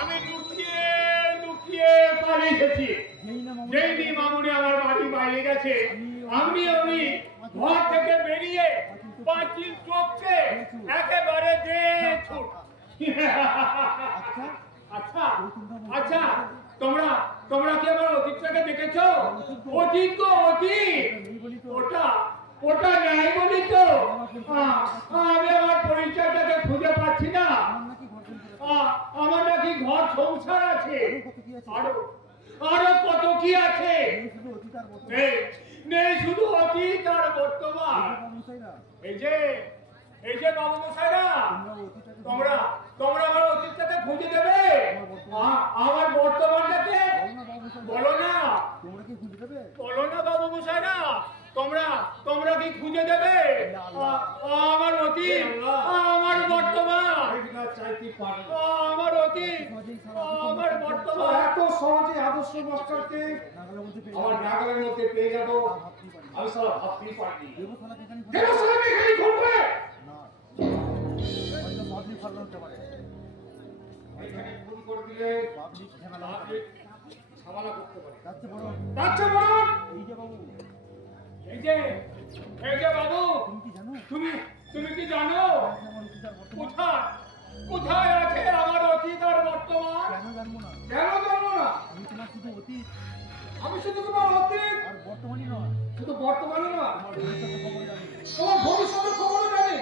আমি লুকিয়ে লুকিয়ে পালিয়ে গেছি। যেই মামুনি আমার বাড়ি বাইরে গেছে, আমি ঘর থেকে বেরিয়ে পাঁচিল চোখে একেবারে ছুট। আচ্ছা আচ্ছা, তোমরা কি আমার অতীতটাকে দেখেছো? অতীত তো অতীত, ওটা নাই বলি তো আমি আমার পরিচয়টাকে খুঁজে পাচ্ছি না। আমার নাকি ঘর সংসার আছে, আরো কত কি আছে, নেই শুধু অতীত আর বর্তমান। এই যে বাবু মশাইরা, তোমরা আমার অতীতটাকে খুঁজে দেবে, আমার বর্তমানটাকে বলো না বাবু মশাইরা, তোমরা কি খুঁজে দেবে আমার অতীত, আমার বর্তমান, আমার অতীত, আমার বর্তমান? এত সহজে আদর্শ মাস্টারকে আমার নাগালের মধ্যে পেয়ে যাবো আমি সারা ভাবতেই পারিনি। তুমি কি জানো কোথায় আছে আমার অতীত আর বর্তমান? কেন জানবো না? আমি শুধু তোমার অতীত আর বর্তমানই নয়, শুধু বর্তমানই নয়, তোমার ভবিষ্যতের খবরও জানি।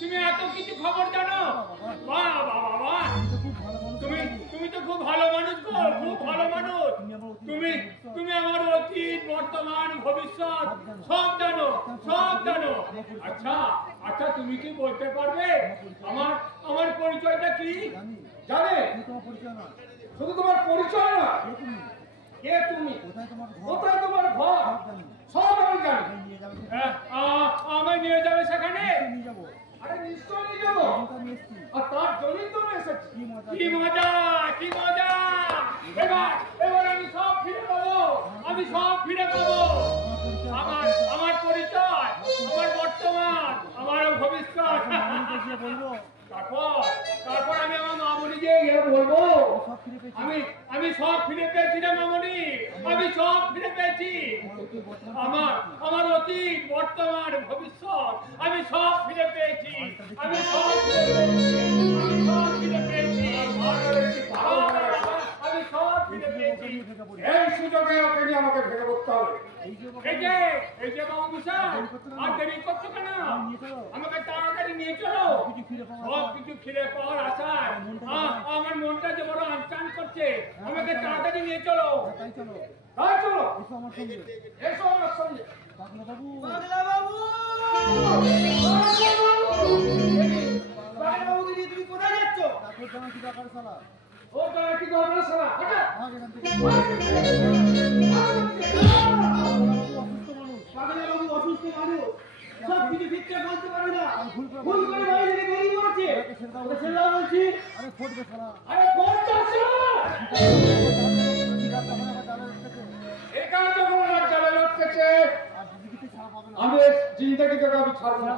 তুমি এত কিছু খবর জানো? বাহ বাহ বাহ, তুমি তো খুব ভালো মানুষ গো, খুব ভালো মানুষ। তুমি আমার অতীত, বর্তমান, ভবিষ্যৎ সব জানো। আচ্ছা, তুমি কি বলতে পারবে আমার পরিচয়টা কি? জানে? শুধু তোমার পরিচয় না, কে তুমি, কোথায় তোমার ঘর, সব আমি জানি। আমায় নিয়ে যাবে সেখানে? আরে নিশ্চয় নিয়ে যাবো, আর তার জন্যই তো এসেছি। কি মজা! এবার আমি সব ফিরে পাবো, আমার পরিচয়, আমার বর্তমান, আমার ভবিষ্যৎ। তারপর আমি আমার মামুনিকে গিয়ে বলবো আমি সব ফিরে পেয়েছি রে মামুনি, আমি সব ফিরে পেয়েছি। আমার অতীত, বর্তমান, ভবিষ্যৎ আমি সব ফিরে পেয়েছি, এই সুযোগে ওকে নিয়ে আমাকে ভেঙে পড়তে হবে। এই যে বাবু মশাই, আর দেরি করছো কেন? আমাকে তাড়াতাড়ি নিয়ে চলো, সব কিছু ফিরে পাওয়ার আশায় আমার মনটা যে বড় আনচান করছে। আমাকে তাড়াতাড়ি নিয়ে চলো। এসো আমার সঙ্গে। তুমি কোথায় যাচ্ছ? ও তারা কি দরকার সালা? অসুস্থ মানুষ, সব কিছু ঠিকঠাক বলতে পারে না, ভুল করে বাইরে থেকে বেরিয়ে পড়ছে। ছেলেরা বলছি আরে এখানে তো কোনো জালে লটকেছে, আমি জিন্দাগিকে আমি ছাড়বো না।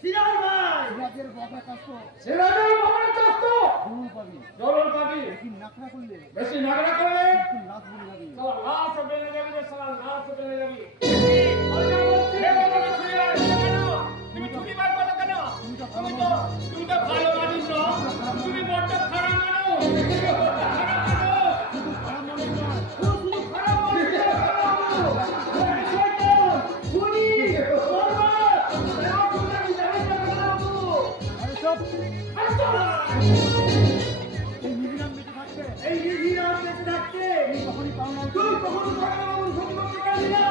সিরাজ ভাই, সিরাজের বাবার চাষ তো জরুর পাবি, বেশি নাগরা করলে লাশ বেড়ে যাবি রে সালা, লাশ বেড়ে যাবি। তুমি চুরি বার করো কেন? তুমি তো ভালো মানুষ না, তুমি বড্ড খারাপ মানুষ। এই নিধিরাম বেঁচে থাকতে তুই কখনো ক্ষতি করতে পারবি না।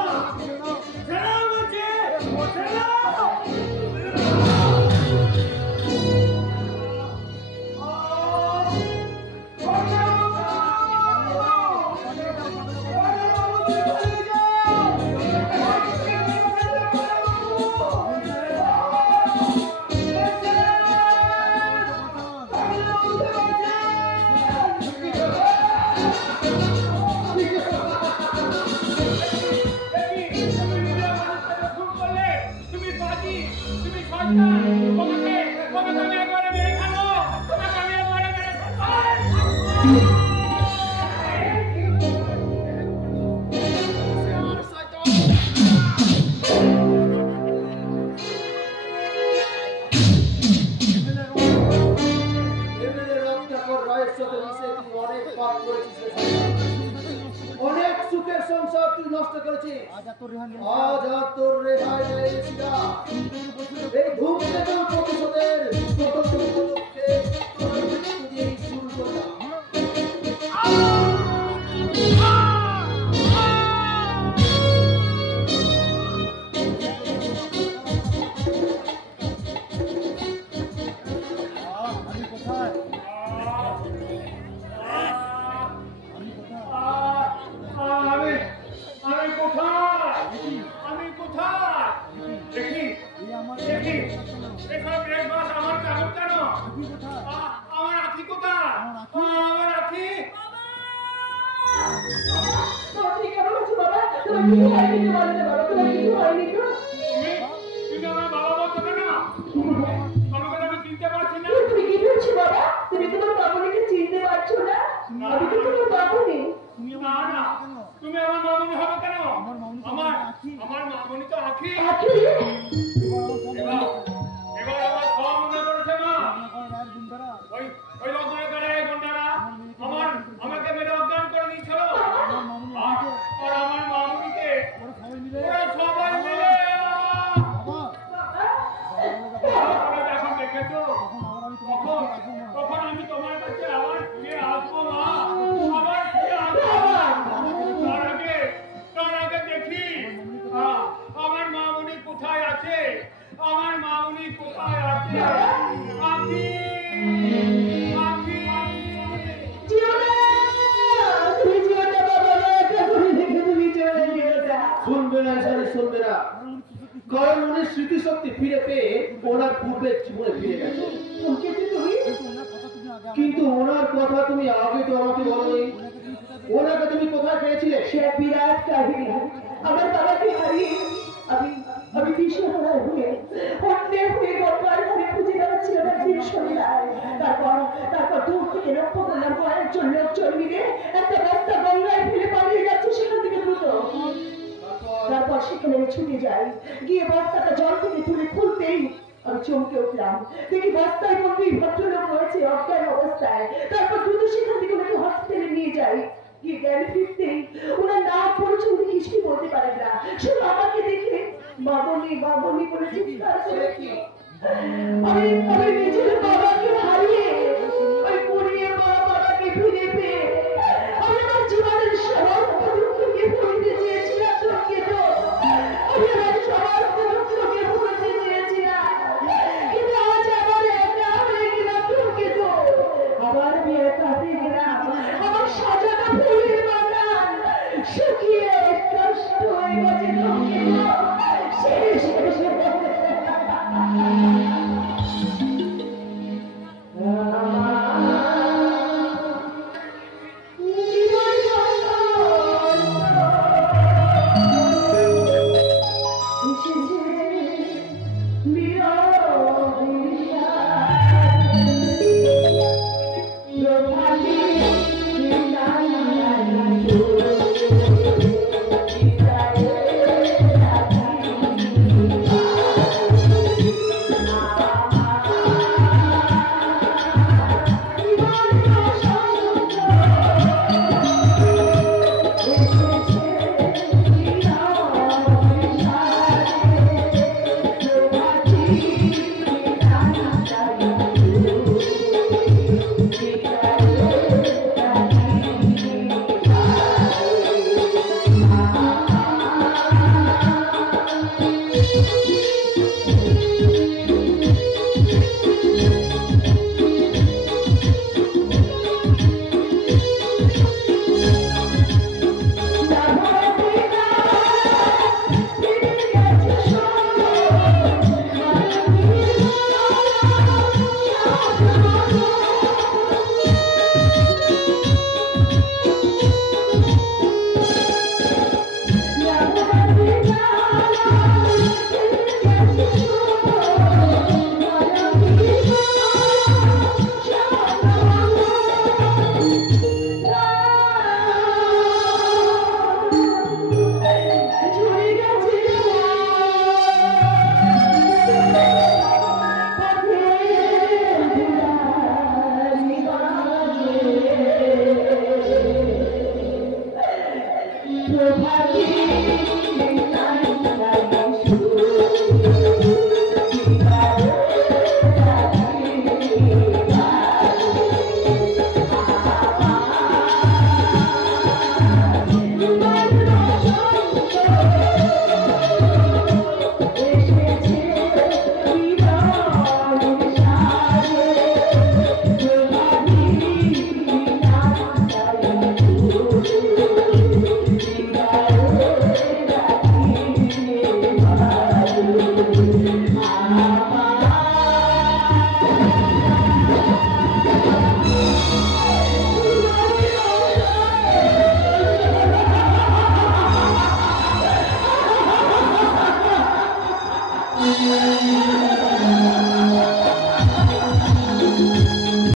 অনেক সুখের সংসার তুই নষ্ট করেছিস। আজ আর তোর রেহাই নেই সিরা। এই ধূমকেতুর প্রতিশোধের প্রথম উপলক্ষে তোর মৃত্যু দিয়েই শুরু করলাম। তুমি আমার মামুনি হবে কেন? আমার মামুনি তো আখি। এবার আমার সব মনে করেছে না। ওই রত্নাকরের গুন্ডারা আমাকে মেরে অজ্ঞান করে দিয়েছিল। আর আমার মামুনিকে ওরা সবাই মিলে এখন দেখেছো তখন আমি তোমার কাছে আবার ফিরে আসবো মা, আবার ফিরে আসবো। তার আগে দেখি আমার মামুনি কোথায় আছে, আমার মামুনি কোথায় আছে। শুনবে না শুনবে না, কারণ উনি স্মৃতিশক্তি ফিরে পেয়ে ওনার পূর্বের জীবনে ফিরে গেছে। কিন্তু ওনার কথা তুমি আগে তো আমাকে বলোনি। ওনাকে তুমি কোথায় পেয়েছিলে? সে বিরাট কাহিনী। আমার বাবাকে হারিয়ে আমি দিশেহারা হয়ে অন্যের হয়ে গঙ্গার ধারে খুঁজে বেড়াচ্ছি আমার দিন সন্ধ্যায়। তারপর দূর থেকে লক্ষ্য করলাম কয়েকজন লোকজন মিলে একটা রাস্তা গঙ্গায় ফেলে পালিয়ে যাচ্ছে সেখান থেকে দ্রুত। তারপর সেখানে ছুটে যাই, গিয়ে বস্তাটা জল থেকে তুলে খুলতেই আমি চমকে উঠলাম। দেখি বস্তায় মধ্যে ভদ্রলোক রয়েছে অজ্ঞান অবস্থায়। তারপর দ্রুত সেখান থেকে ওনাকে হসপিটালে নিয়ে যাই। গিয়ে জ্ঞান ফিরতেই ওনার নাম পরিচয় উনি কিছুই বলতে পারেন না, শুধু আমাকে দেখে মামনি বলে চিৎকার করে। আমি নিজের বাবাকে হারিয়ে